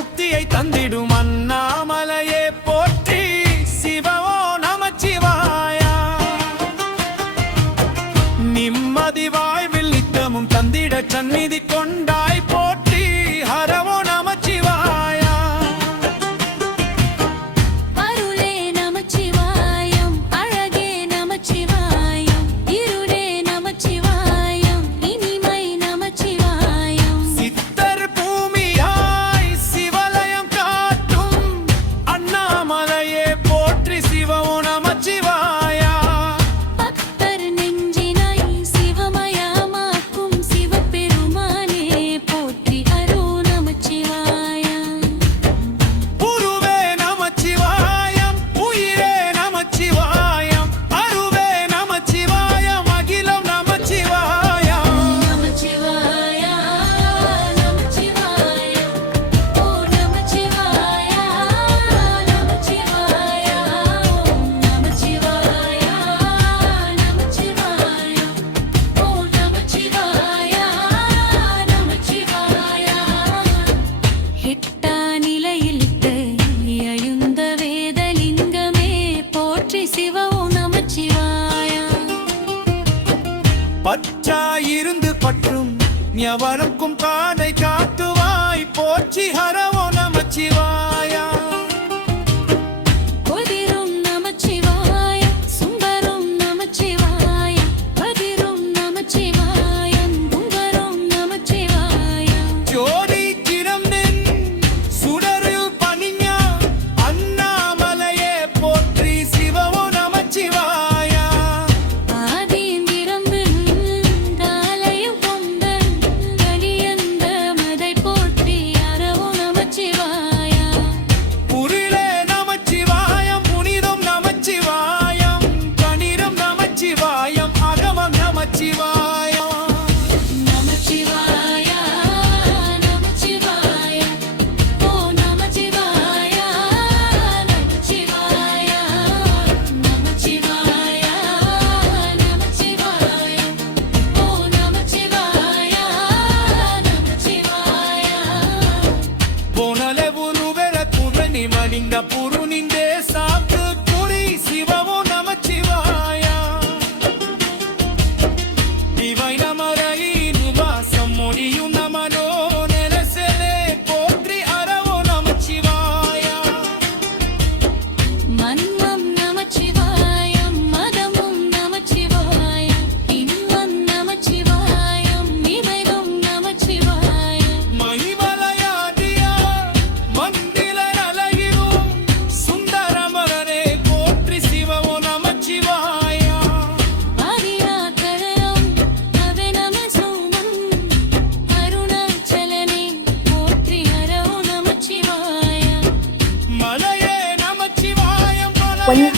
முக்தியை தந்திடும் அண்ணாமலையே போற்றி சிவமோ நமச்சிவாயா. நிம்மதி வாழ்வில் நித்தமும் தந்திட சந்நிதி கொண்டாய் போற்றி ஹரமோ நமச்சிவாயா. அருளே நமச்சிவாயம், அழகே நமச்சிவாயம், இருளே நமச்சிவாயம், இனிமை நமச்சிவாயம். சித்தர் பூமியாய் சிவலயம் காட்டும் அண்ணாமலையே போற்றி சிவமோ நமச்சிவாயா. பக்தர் நெஞ்சினை சிவமயமாக்கும் சிவபெருமானே போற்றி அருள் நமச்சிவாயம். உருவே நமச்சிவாயம், உயிரே நமச்சிவாயம், அருவே நமச்சிவாயம், அகிலம் நமச்சிவாயம். நமச்சிவாயா நமச்சிவாயம், ஓ நமச்சிவாயா நமச்சிவாயா, நமச்சிவாயா நமச்சிவாயம், ஓ நமச்சிவாயா நமச்சிவாயா. ஹிட்டா நிலையிலிட்டு எழுந்த வேதலிங்கமே போற்றி சிவ ஓ நமச்சிவாயா. பச்சாயிருந்து பற்றும் ஞவனுக்கும் காதை காட்டுவாய் போற்றி ஹரவோ நமச்சிவாயா. கொதிரும் நமச்சிவாயம், சுந்தரும் நமச்சிவாயம், பதிரும் நமச்சிவாயம், புங்கரும் நமச்சிவாயம். ஜோதி கிரம் நின் சுடரில் பணிஞா அண்ணாமலையே போற்றி சிவமோ நமச்சிவாயா. ஆதியிலிருந்து காலையும் கொண்டன் கலியந்த மதை போற்றி அறவோ நமச்சிவாயா. புரிலே நமச்சிவாயம், புனிதம் நமச்சிவாயம், கணிரம் நமச்சிவாயம், அகமம் நமச்சிவாயம். நமச்சிவாயா நமச்சிவாயம், ஓ நமச்சிவாயா நமச்சிவாயா, நமச்சிவாயா நமச்சிவாயம், ஓ நமச்சிவாயா நமச்சிவாயா. போனலே உருவெல குவனி மணிந்த புருனிந்தே சாத்து குறி சிவமோ நமச்சிவாயா. இவை நமரையின் வாசம் மொழியும் நமனோ நெலசலே போற்றி அறவோ நமச்சிவாயா. மன்மம் நமச்சிவாயம், மதமும் நமச்சிவாயம், இன்பம் நமச்சிவாயம், இவையும் நமச்சிவாயம். மணிமலையாடியா மந்தில அழகிரும் சுந்தரமரனே போற்றி சிவமோ நமச்சிவாயா. ஆதியாகரம் அவே நம சோமம், அருணாச்சலனே போற்றி அறவோ நமச்சிவாயம். மலையே நமச்சிவாயம், மலையே